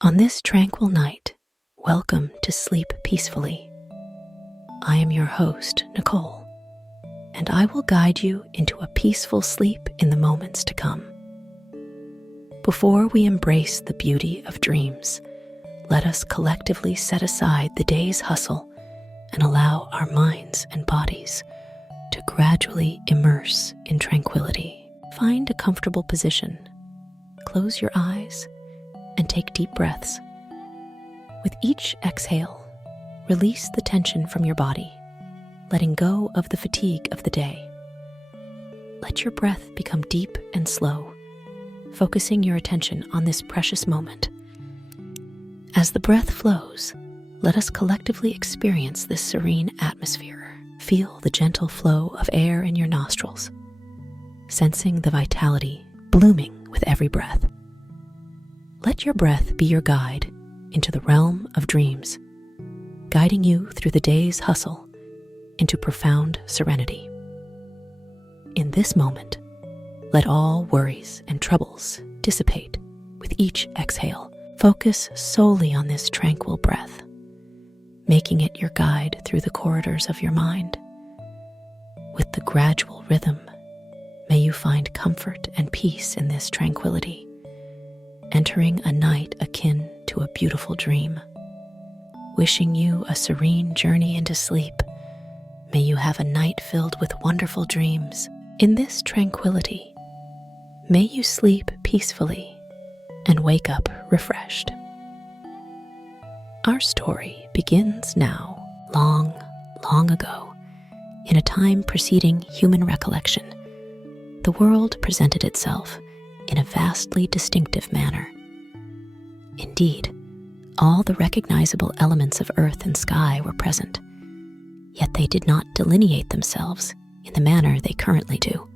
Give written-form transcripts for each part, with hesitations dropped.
On this tranquil night, welcome to Sleep Peacefully. I am your host, Nicole, and I will guide you into a peaceful sleep in the moments to come. Before we embrace the beauty of dreams, let us collectively set aside the day's hustle and allow our minds and bodies to gradually immerse in tranquility. Find a comfortable position, close your eyes, and take deep breaths. With each exhale, release the tension from your body, letting go of the fatigue of the day. Let your breath become deep and slow, focusing your attention on this precious moment. As the breath flows, let us collectively experience this serene atmosphere. Feel the gentle flow of air in your nostrils, sensing the vitality blooming with every breath. Let your breath be your guide into the realm of dreams, guiding you through the day's hustle into profound serenity. In this moment, let all worries and troubles dissipate with each exhale. Focus solely on this tranquil breath, making it your guide through the corridors of your mind. With the gradual rhythm, may you find comfort and peace in this tranquility, entering a night akin to a beautiful dream. Wishing you a serene journey into sleep, may you have a night filled with wonderful dreams. In this tranquility, may you sleep peacefully and wake up refreshed. Our story begins now, long, long ago, in a time preceding human recollection. The world presented itself in a vastly distinctive manner. Indeed, all the recognizable elements of earth and sky were present, yet they did not delineate themselves in the manner they currently do.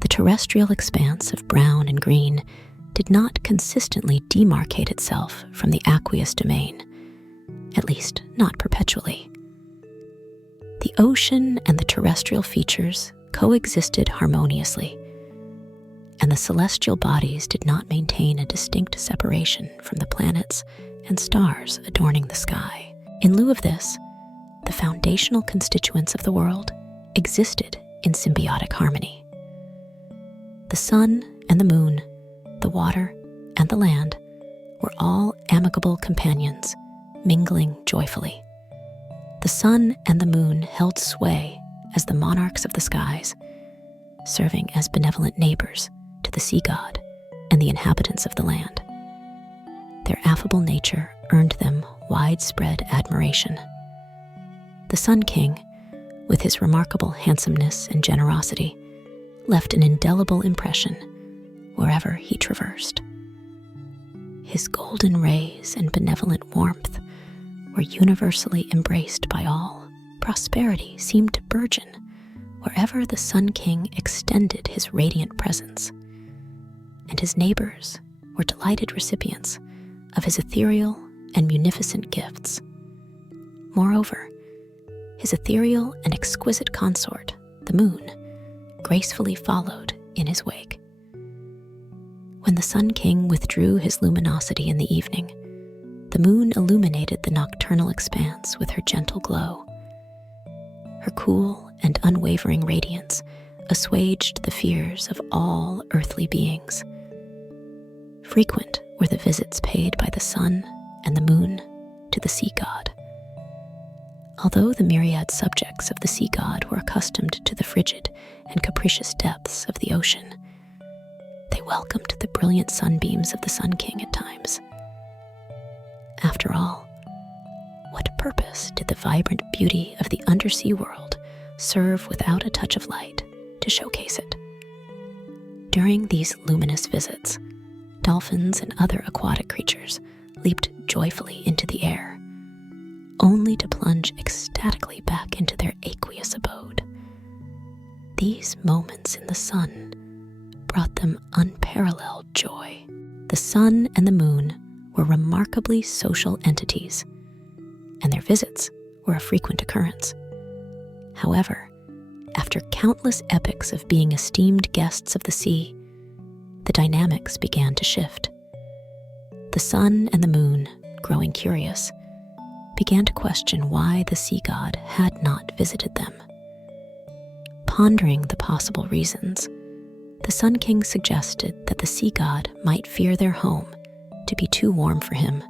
The terrestrial expanse of brown and green did not consistently demarcate itself from the aqueous domain, at least not perpetually. The ocean and the terrestrial features coexisted harmoniously, and the celestial bodies did not maintain a distinct separation from the planets and stars adorning the sky. In lieu of this, the foundational constituents of the world existed in symbiotic harmony. The sun and the moon, the water and the land were all amicable companions, mingling joyfully. The sun and the moon held sway as the monarchs of the skies, serving as benevolent neighbors to the sea god and the inhabitants of the land. Their affable nature earned them widespread admiration. The Sun King, with his remarkable handsomeness and generosity, left an indelible impression wherever he traversed. His golden rays and benevolent warmth were universally embraced by all. Prosperity seemed to burgeon wherever the Sun King extended his radiant presence, and his neighbors were delighted recipients of his ethereal and munificent gifts. Moreover, his ethereal and exquisite consort, the moon, gracefully followed in his wake. When the Sun King withdrew his luminosity in the evening, the moon illuminated the nocturnal expanse with her gentle glow. Her cool and unwavering radiance assuaged the fears of all earthly beings. Frequent were the visits paid by the sun and the moon to the sea god. Although the myriad subjects of the sea god were accustomed to the frigid and capricious depths of the ocean, they welcomed the brilliant sunbeams of the Sun King at times. After all, what purpose did the vibrant beauty of the undersea world serve without a touch of light to showcase it? During these luminous visits, dolphins and other aquatic creatures leaped joyfully into the air, only to plunge ecstatically back into their aqueous abode. These moments in the sun brought them unparalleled joy. The sun and the moon were remarkably social entities, and their visits were a frequent occurrence. However, after countless epochs of being esteemed guests of the sea, the dynamics began to shift. The sun and the moon, growing curious, began to question why the sea god had not visited them. Pondering the possible reasons, the Sun King suggested that the sea god might fear their home to be too warm for him.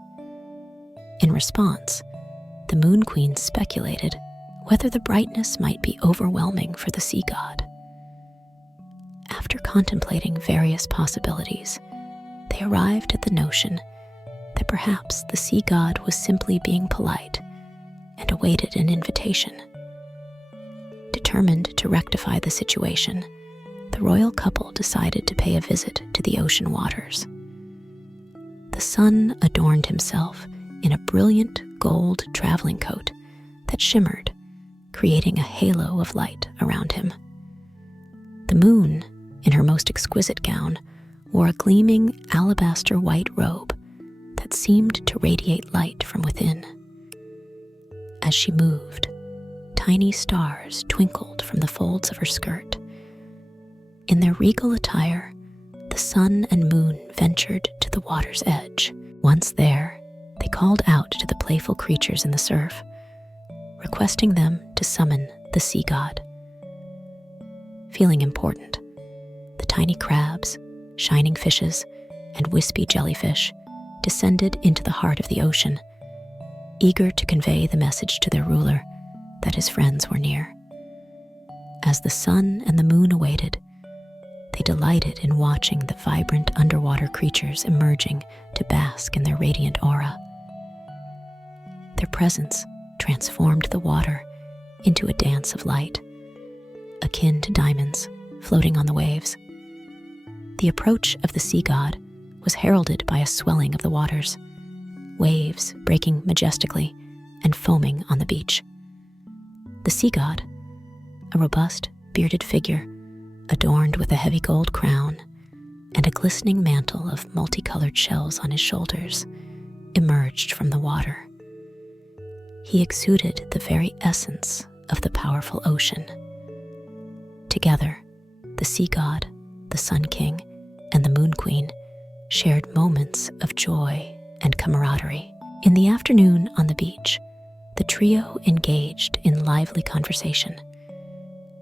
In response, the Moon Queen speculated whether the brightness might be overwhelming for the sea god. After contemplating various possibilities, they arrived at the notion that perhaps the sea god was simply being polite and awaited an invitation. Determined to rectify the situation, the royal couple decided to pay a visit to the ocean waters. The sun adorned himself in a brilliant gold traveling coat that shimmered, creating a halo of light around him. The moon, in her most exquisite gown, wore a gleaming alabaster white robe that seemed to radiate light from within. As she moved, tiny stars twinkled from the folds of her skirt. In their regal attire, the sun and moon ventured to the water's edge. Once there, they called out to the playful creatures in the surf, requesting them to summon the sea god. Feeling important, the tiny crabs, shining fishes, and wispy jellyfish descended into the heart of the ocean, eager to convey the message to their ruler that his friends were near. As the sun and the moon awaited, they delighted in watching the vibrant underwater creatures emerging to bask in their radiant aura. Their presence transformed the water into a dance of light, akin to diamonds floating on the waves. The approach of the sea god was heralded by a swelling of the waters, waves breaking majestically and foaming on the beach. The sea god, a robust, bearded figure, adorned with a heavy gold crown and a glistening mantle of multicolored shells on his shoulders, emerged from the water. He exuded the very essence of the powerful ocean. Together, the sea god, the Sun King, and the Moon Queen shared moments of joy and camaraderie. In the afternoon on the beach, the trio engaged in lively conversation,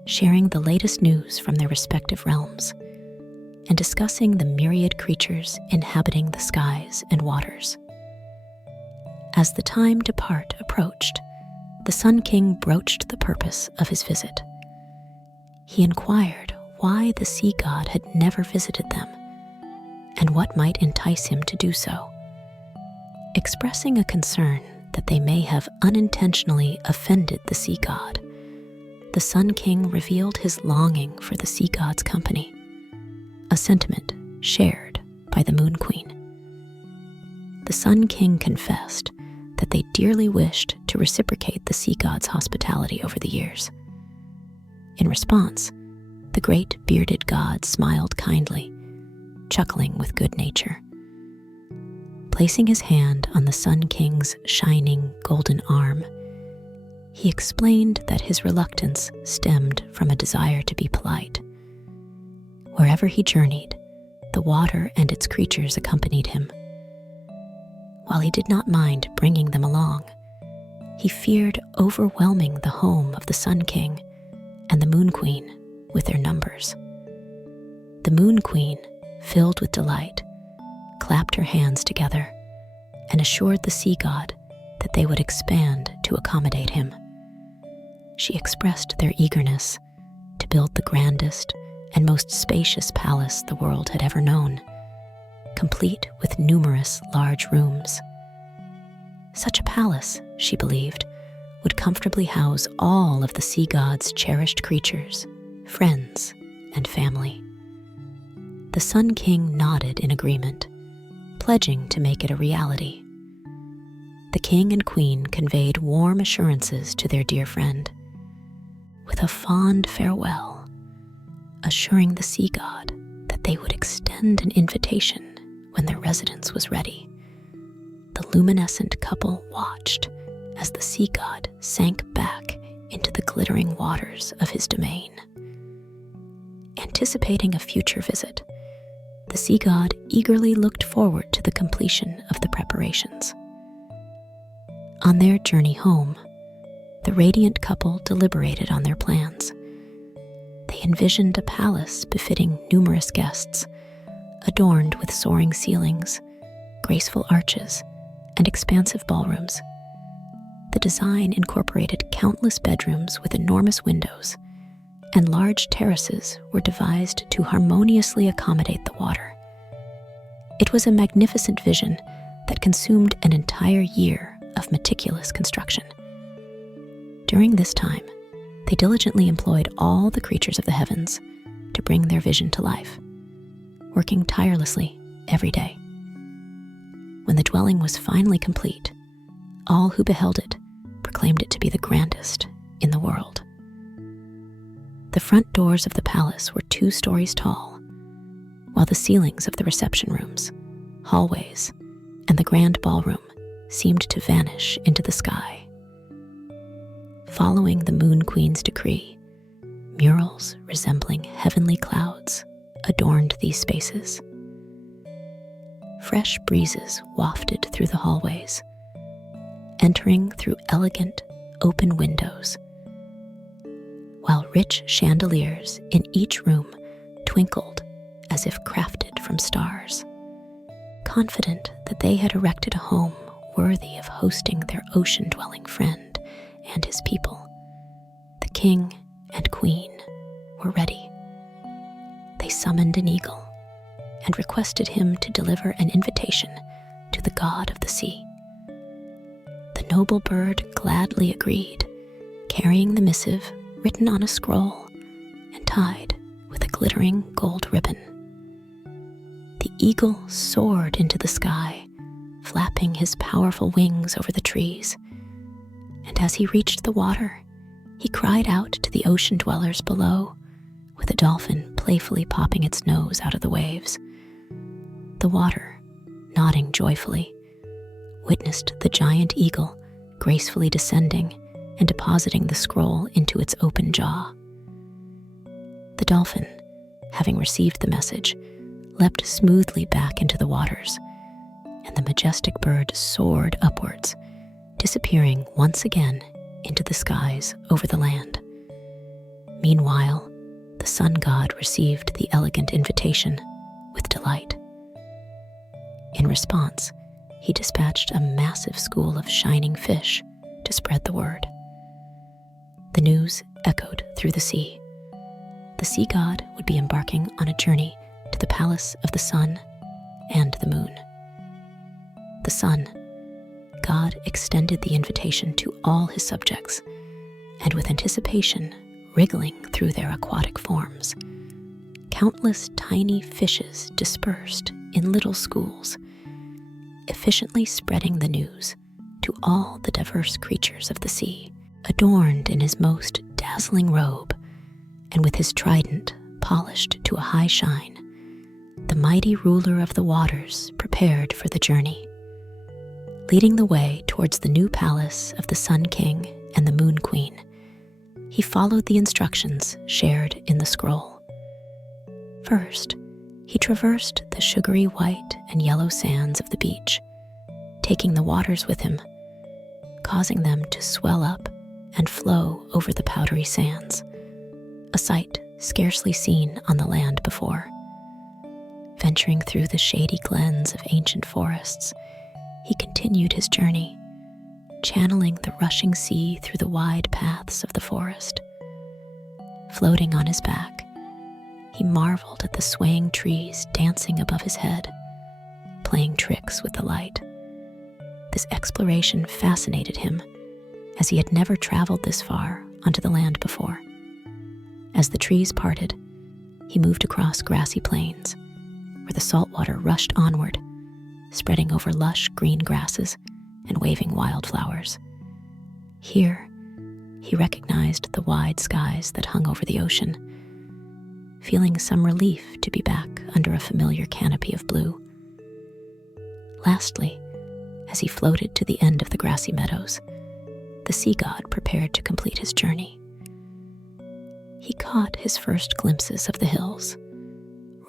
sharing the latest news from their respective realms and discussing the myriad creatures inhabiting the skies and waters. As the time to part approached, the Sun King broached the purpose of his visit. He inquired why the sea god had never visited them and what might entice him to do so. Expressing a concern that they may have unintentionally offended the sea god, the Sun King revealed his longing for the sea god's company, a sentiment shared by the Moon Queen. The Sun King confessed that they dearly wished to reciprocate the sea god's hospitality over the years. In response, the great bearded god smiled kindly, chuckling with good nature. Placing his hand on the Sun King's shining golden arm, he explained that his reluctance stemmed from a desire to be polite. Wherever he journeyed, the water and its creatures accompanied him. While he did not mind bringing them along, he feared overwhelming the home of the Sun King and the Moon Queen with their numbers. The Moon Queen, filled with delight, clapped her hands together and assured the sea god that they would expand to accommodate him. She expressed their eagerness to build the grandest and most spacious palace the world had ever known, complete with numerous large rooms. Such a palace, she believed, would comfortably house all of the sea god's cherished creatures, friends, and family. The Sun King nodded in agreement, pledging to make it a reality. The king and queen conveyed warm assurances to their dear friend, with a fond farewell, assuring the sea god that they would extend an invitation when their residence was ready. The luminescent couple watched as the sea god sank back into the glittering waters of his domain. Anticipating a future visit, The sea god eagerly looked forward to the completion of the preparations. On their journey home, the radiant couple deliberated on their plans. They envisioned a palace befitting numerous guests, adorned with soaring ceilings, graceful arches, and expansive ballrooms. The design incorporated countless bedrooms with enormous windows, and large terraces were devised to harmoniously accommodate the water. It was a magnificent vision that consumed an entire year of meticulous construction. During this time, they diligently employed all the creatures of the heavens to bring their vision to life, working tirelessly every day. When the dwelling was finally complete, all who beheld it proclaimed it to be the grandest in the world. The front doors of the palace were 2 stories tall, while the ceilings of the reception rooms, hallways, and the grand ballroom seemed to vanish into the sky. Following the Moon Queen's decree, murals resembling heavenly clouds adorned these spaces. Fresh breezes wafted through the hallways, entering through elegant, open windows, while rich chandeliers in each room twinkled as if crafted from stars. Confident that they had erected a home worthy of hosting their ocean-dwelling friend and his people, the king and queen were ready. They summoned an eagle and requested him to deliver an invitation to the god of the sea. The noble bird gladly agreed, carrying the missive written on a scroll and tied with a glittering gold ribbon. The eagle soared into the sky, flapping his powerful wings over the trees, and as he reached the water, he cried out to the ocean dwellers below, with a dolphin playfully popping its nose out of the waves. The water, nodding joyfully, witnessed the giant eagle gracefully descending and depositing the scroll into its open jaw. The dolphin, having received the message, leapt smoothly back into the waters, and the majestic bird soared upwards, disappearing once again into the skies over the land. Meanwhile, the sun god received the elegant invitation with delight. In response, he dispatched a massive school of shining fish to spread the word. The news echoed through the sea. The sea god would be embarking on a journey to the palace of the sun and the moon. The sun god extended the invitation to all his subjects, and with anticipation wriggling through their aquatic forms, countless tiny fishes dispersed in little schools, efficiently spreading the news to all the diverse creatures of the sea. Adorned in his most dazzling robe, and with his trident polished to a high shine, the mighty ruler of the waters prepared for the journey. Leading the way towards the new palace of the Sun King and the Moon Queen, he followed the instructions shared in the scroll. First, he traversed the sugary white and yellow sands of the beach, taking the waters with him, causing them to swell up and flow over the powdery sands, a sight scarcely seen on the land before. Venturing through the shady glens of ancient forests, he continued his journey, channeling the rushing sea through the wide paths of the forest. Floating on his back, he marveled at the swaying trees dancing above his head, playing tricks with the light. This exploration fascinated him, as he had never traveled this far onto the land before. As the trees parted, he moved across grassy plains, where the salt water rushed onward, spreading over lush green grasses and waving wildflowers. Here, he recognized the wide skies that hung over the ocean, feeling some relief to be back under a familiar canopy of blue. Lastly, as he floated to the end of the grassy meadows, the sea god prepared to complete his journey. He caught his first glimpses of the hills,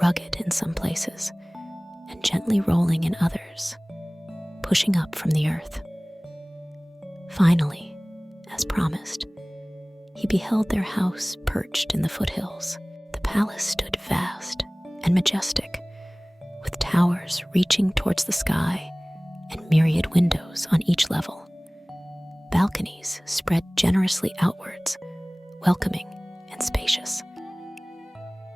rugged in some places and gently rolling in others, pushing up from the earth. Finally, as promised, he beheld their house perched in the foothills. The palace stood vast and majestic, with towers reaching towards the sky and myriad windows on each level. Balconies spread generously outwards, welcoming and spacious.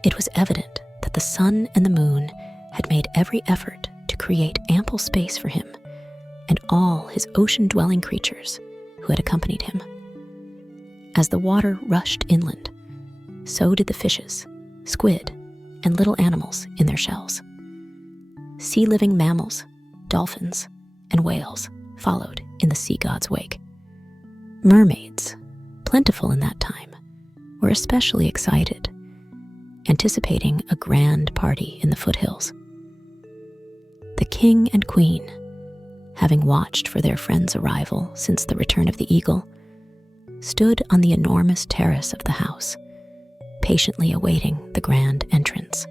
It was evident that the sun and the moon had made every effort to create ample space for him and all his ocean-dwelling creatures who had accompanied him. As the water rushed inland, so did the fishes, squid, and little animals in their shells. Sea-living mammals, dolphins, and whales followed in the sea god's wake. Mermaids, plentiful in that time, were especially excited, anticipating a grand party in the foothills. The king and queen, having watched for their friend's arrival since the return of the eagle, stood on the enormous terrace of the house, patiently awaiting the grand entrance.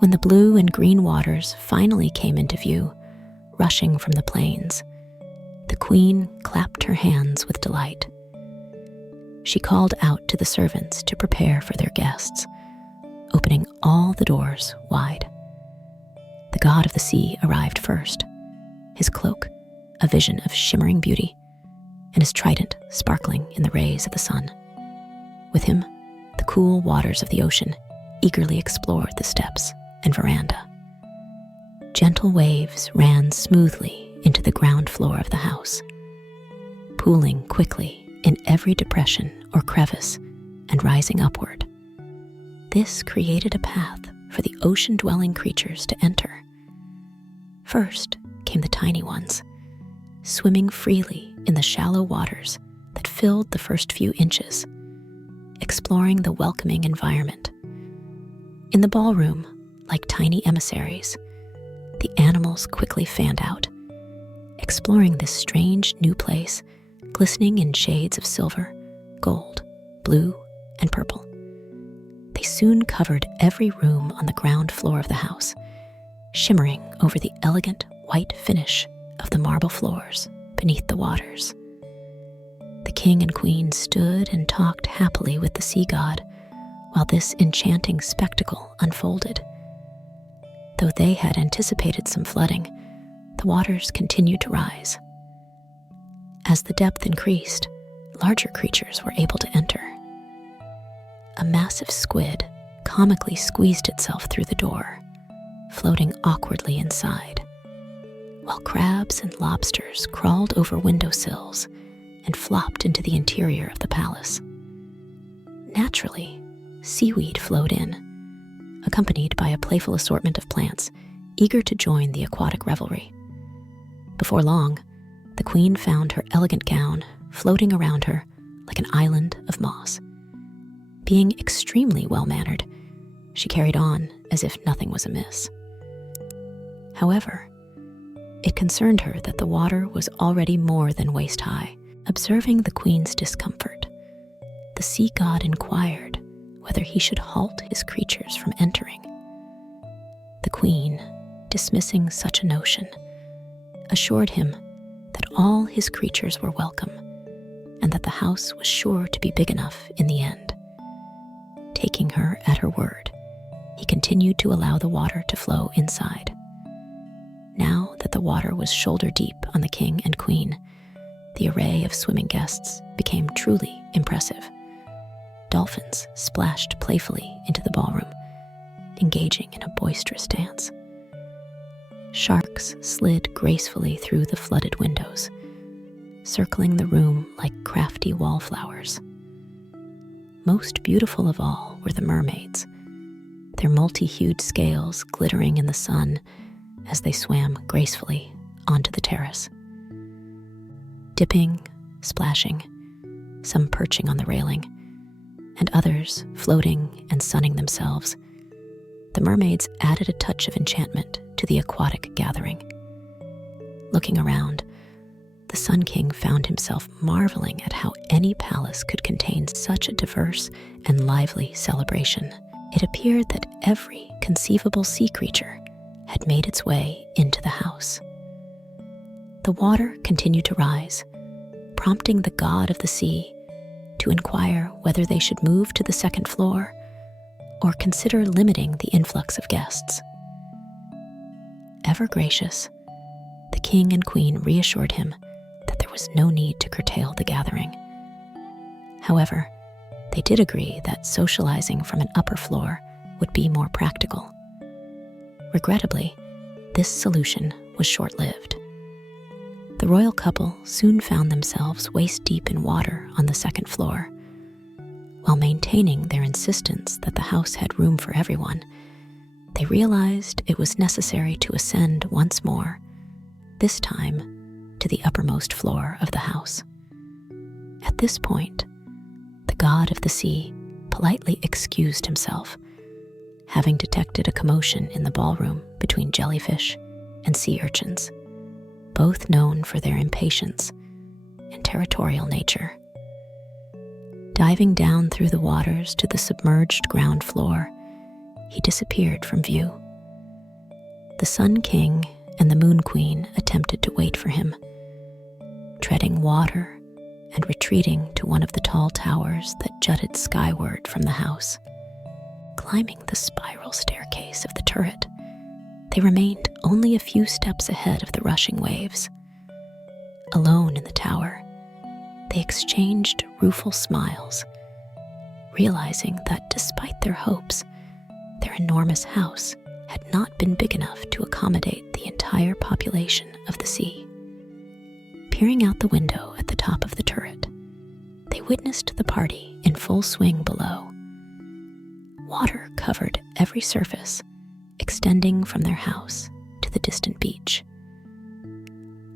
When the blue and green waters finally came into view, rushing from the plains, the queen clapped her hands with delight. She called out to the servants to prepare for their guests, opening all the doors wide. The god of the sea arrived first, his cloak a vision of shimmering beauty, and his trident sparkling in the rays of the sun. With him, the cool waters of the ocean eagerly explored the steps and veranda. Gentle waves ran smoothly into the ground floor of the house, pooling quickly in every depression or crevice and rising upward. This created a path for the ocean-dwelling creatures to enter. First came the tiny ones, swimming freely in the shallow waters that filled the first few inches, exploring the welcoming environment. In the ballroom, like tiny emissaries, the animals quickly fanned out, exploring this strange new place, glistening in shades of silver, gold, blue, and purple. They soon covered every room on the ground floor of the house, shimmering over the elegant white finish of the marble floors beneath the waters. The king and queen stood and talked happily with the sea god while this enchanting spectacle unfolded. Though they had anticipated some flooding, the waters continued to rise. As the depth increased, larger creatures were able to enter. A massive squid comically squeezed itself through the door, floating awkwardly inside, while crabs and lobsters crawled over windowsills and flopped into the interior of the palace. Naturally, seaweed flowed in, accompanied by a playful assortment of plants eager to join the aquatic revelry. Before long, the queen found her elegant gown floating around her like an island of moss. Being extremely well-mannered, she carried on as if nothing was amiss. However, it concerned her that the water was already more than waist-high. Observing the queen's discomfort, the sea god inquired whether he should halt his creatures from entering. The queen, dismissing such a notion, assured him that all his creatures were welcome and that the house was sure to be big enough in the end. Taking her at her word, he continued to allow the water to flow inside. Now that the water was shoulder deep on the king and queen, the array of swimming guests became truly impressive. Dolphins splashed playfully into the ballroom, engaging in a boisterous dance. Sharks slid gracefully through the flooded windows, circling the room like crafty wallflowers. Most beautiful of all were the mermaids, their multi-hued scales glittering in the sun as they swam gracefully onto the terrace. Dipping, splashing, some perching on the railing, and others floating and sunning themselves, the mermaids added a touch of enchantment to the aquatic gathering. Looking around, the Sun King found himself marveling at how any palace could contain such a diverse and lively celebration. It appeared that every conceivable sea creature had made its way into the house. The water continued to rise, prompting the god of the sea to inquire whether they should move to the second floor or consider limiting the influx of guests. Ever gracious, the king and queen reassured him that there was no need to curtail the gathering. However, they did agree that socializing from an upper floor would be more practical. Regrettably, this solution was short-lived. The royal couple soon found themselves waist-deep in water on the second floor. While maintaining their insistence that the house had room for everyone, they realized it was necessary to ascend once more, this time to the uppermost floor of the house. At this point, the god of the sea politely excused himself, having detected a commotion in the ballroom between jellyfish and sea urchins, both known for their impatience and territorial nature. Diving down through the waters to the submerged ground floor, he disappeared from view. The Sun King and the Moon Queen attempted to wait for him, treading water and retreating to one of the tall towers that jutted skyward from the house. Climbing the spiral staircase of the turret, they remained only a few steps ahead of the rushing waves. Alone in the tower, they exchanged rueful smiles, realizing that despite their hopes, their enormous house had not been big enough to accommodate the entire population of the sea. Peering out the window at the top of the turret, they witnessed the party in full swing below. Water covered every surface, extending from their house to the distant beach.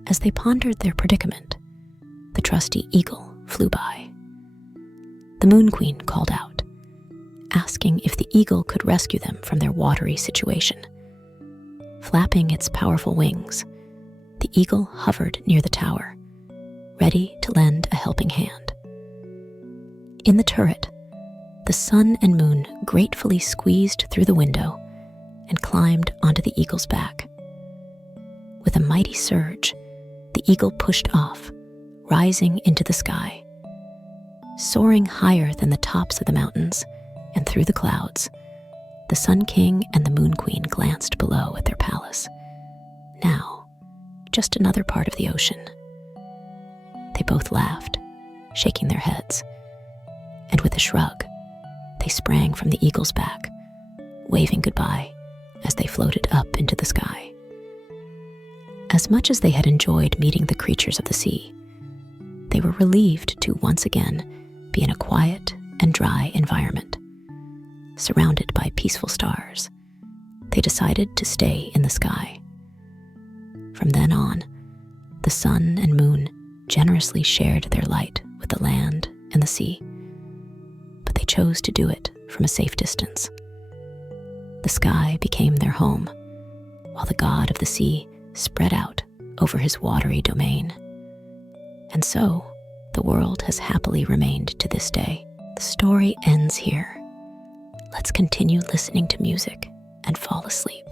As they pondered their predicament, the trusty eagle flew by. The Moon Queen called out, asking if the eagle could rescue them from their watery situation. Flapping its powerful wings, the eagle hovered near the tower, ready to lend a helping hand. In the turret, the sun and moon gratefully squeezed through the window and climbed onto the eagle's back. With a mighty surge, the eagle pushed off, rising into the sky. Soaring higher than the tops of the mountains and through the clouds, the Sun King and the Moon Queen glanced below at their palace. Now, just another part of the ocean. They both laughed, shaking their heads, and with a shrug, they sprang from the eagle's back, waving goodbye as they floated up into the sky. As much as they had enjoyed meeting the creatures of the sea, they were relieved to once again be in a quiet and dry environment. Surrounded by peaceful stars, they decided to stay in the sky. From then on, the sun and moon generously shared their light with the land and the sea, but they chose to do it from a safe distance. The sky became their home, while the god of the sea spread out over his watery domain. And so, the world has happily remained to this day. The story ends here. Let's continue listening to music and fall asleep.